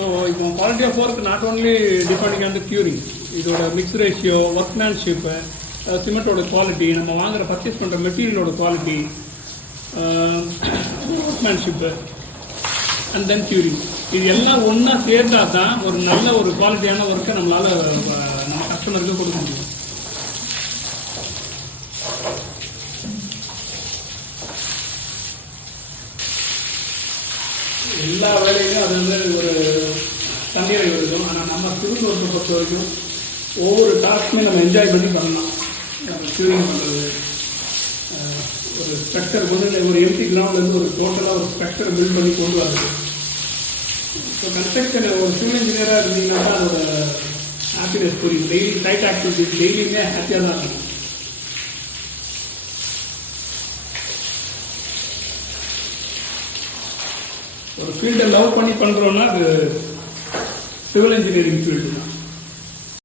So இப்போ quality of work not only depending on the curing, இதோட mix ratio, workmanship, சிமெண்ட்டோட quality, நம்ம வாங்குற பர்ச்சேஸ் பண்ணுற மெட்டீரியலோட quality, workmanship and then curing, இது எல்லாம் ஒன்றா சேர்ந்தா தான் ஒரு நல்ல ஒரு குவாலிட்டியான ஒர்க்கை நம்மளால் நம்ம கஸ்டமருக்கு கொடுக்க முடியும். எல்லா வேலையிலும் அது வந்து ஒரு தண்ணீரை இருக்கும். ஆனால் நம்ம சிவில் ஒர்க்கை பொறுத்த வரைக்கும் ஒவ்வொரு டாஸ்க்குமே நம்ம என்ஜாய் பண்ணி பண்ணலாம். க்யூரிங் பண்ணுறது, ஒரு ஸ்ட்ரக்சர் வந்து ஒரு எம்டி கிரவுண்ட்லேருந்து ஒரு டோட்டலாக ஒரு ஸ்ட்ரக்சரை பில்ட் பண்ணி கொண்டு வரது. இப்போ கன்ஸ்ட்ரக்ஷன் ஒரு சிவில் இன்ஜினியராக இருந்தீங்கன்னா தான் அதோட ஹாப்பினஸ் புரியும். டெய்லி சைட் ஆக்டிவிட்டிஸ் டெய்லியுமே ஹாப்பியாக தான் இருக்கும். ஒரு ஃபீல்டை லவ் பண்ணி பண்ணுறோன்னா அது சிவில் இன்ஜினியரிங் ஃபீல்டு தான்.